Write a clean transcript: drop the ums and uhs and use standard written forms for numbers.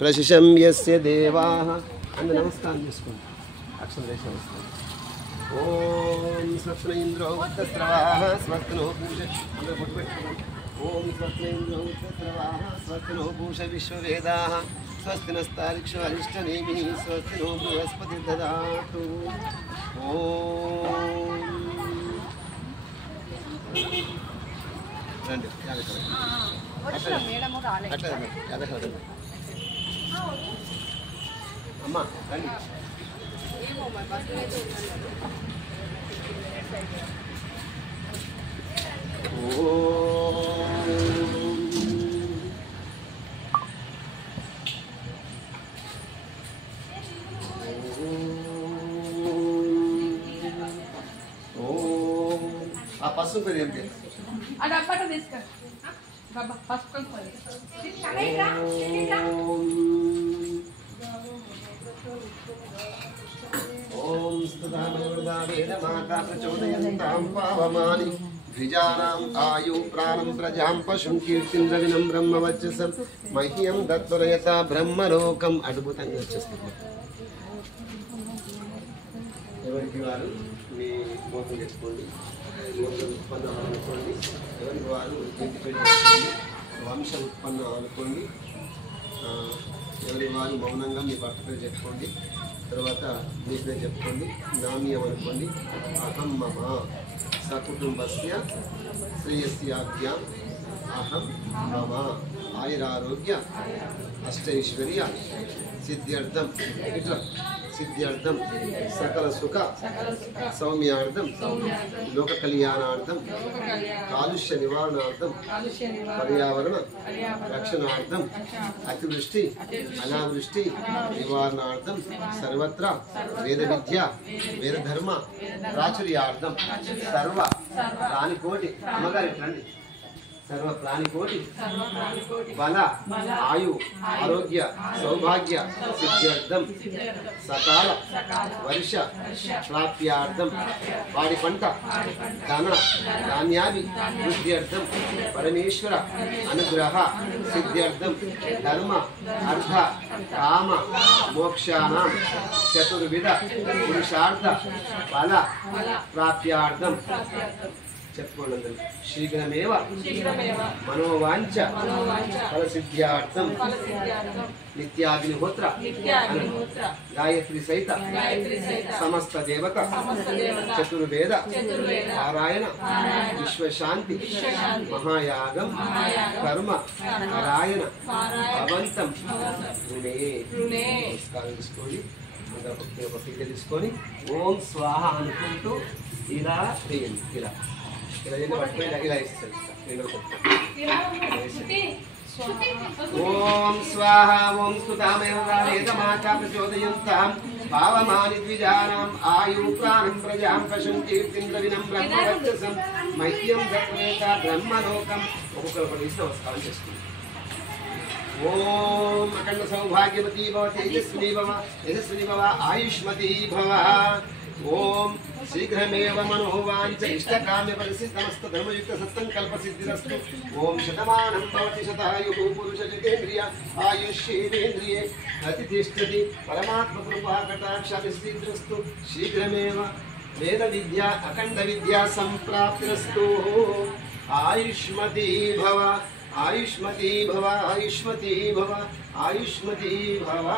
ప్రశిషం యస్య దేవాః అందు నమస్కారం చేసుకోండి. అక్షరదేశం వస్తుంది. ఓం స్వస్న ఇంద్రో వృత్తస్రవాః స్వస్తినో పూష ఓం స్వస్న ఇంద్రో వృత్తస్రవాః స్వస్తినో పూష విశ్వవేదాః స్వస్తి నస్తారిక్షు అరిష్టనేమిః స్వస్తినో బృహస్పతి దదాతు. ఓం రండి అమ్మా రండి. ఆ పసుపు పేరు ఏం పేరు? ఓం స్తదావేదమాతా ప్రచోదయంతాం పావమాని ద్విజానాం ఆయు ప్రాణం ప్రజాం పశుం కీర్తింద్రవినం బ్రహ్మవచ్చసం మహ్యం దత్వరయత బ్రహ్మలోకం. అద్భుతంగా వచ్చేస్తుంది. ఎవరికి వారు మీ మోసం తెచ్చుకోండి, మోసం ఉత్పన్నం అనుకోండి. ఎవరికి వారు ఇంటి పెట్టుకోండి, వంశ ఉత్పన్నం అనుకోండి. ఎవరి వారు మౌనంగా మీ భర్త పేరు చెప్పుకోండి. తర్వాత మీ పేరు చెప్పుకోండి. నామ్యం అనుకోండి. అహం మమ సకుటుంబస్య శ్రేయస్యాభ్యాం అహం మమ ఆయురారోగ్య అష్టైశ్వర్య సిద్ధ్యర్థం ఇట్లా సిద్ధ్యర్థం సకల సుఖ సౌమ్యార్థం లోక కళ్యాణార్థం కాలుష్య నివారణార్థం పర్యావరణ రక్షణార్థం అతివృష్టి అనావృష్టి నివారణార్థం సర్వత్రా వేద విద్య వేదధర్మ ప్రాచుర్యార్థం సర్వ ప్రాణికోటి అమ్మగారి రండి సర్వ ప్రాణికోటి బల ఆయు ఆరోగ్య సౌభాగ్య సిద్ధ్యర్థం సకాల వర్ష ప్రాప్యార్థం వాడి పంట ధన ధాన్యాది వృద్ధ్యర్థం పరమేశ్వర అనుగ్రహ సిద్ధ్యర్థం ధర్మ అర్థ కామ మోక్షానాం చతుర్విధ పురుషార్థ ఫల ప్రాప్యార్థం చెప్పుకోండి. శీఘ్రమేవ మనోవాంఛ ఫలసిద్ధ్యార్థం నిత్యాగ్నిహోత్ర గాయత్రి సహిత సమస్త దేవత చతుర్వేద పారాయణ విశ్వశాంతి మహాయాగం కర్మ పారాయణ భవంతం నమస్కారం తీసుకోండి. ఒక పీట తీసుకొని ఓం స్వాహ అనుకుంటూ ఇలా వేయండి. ఇలా ఇలా పట్టుకుని ఇలా ఇస్తారు. ఓం స్వాహ ఓం స్తుతామేవమాతా ప్రచోదయంతాం పావమాని ద్విజానాం ఆయు ప్రాణం ప్రజాం పశుం కీర్తింద్రవినం బ్రహ్మవచ్చసం మహ్యం దత్వేత బ్రహ్మలోకం. ఒక్కొక్కరు తీసి నమస్కారం చేసుకుంటాం. ఓం అఖండ సౌభాగ్యవతీ భవ తేజస్వినీ భవ యశస్వినీ భవ ఆయుష్మతీ భవ. ఓం శీఘ్రమేవ మనోవాంఛ ఇష్టకామ్య పరిసిద్ధమస్త ధర్మయుక్త సత్సంకల్ప సిద్ధిరస్తు. ఓం శతమానం భవతి శతాయుః పురుష జితేంద్రియ ఆయుష్యేంద్రియే అతితిష్టతి పరమాత్మ కృపా కటాక్షాదిసిద్ధిరస్తు. శీఘ్రమేవ వేద విద్యా అఖండ విద్యా సంప్రాప్తిరస్తు. ఆయుష్మతీ భవ ఆయుష్మతీ భవ ఆయుష్మతీ భవ ఆయుష్మతీ భవ.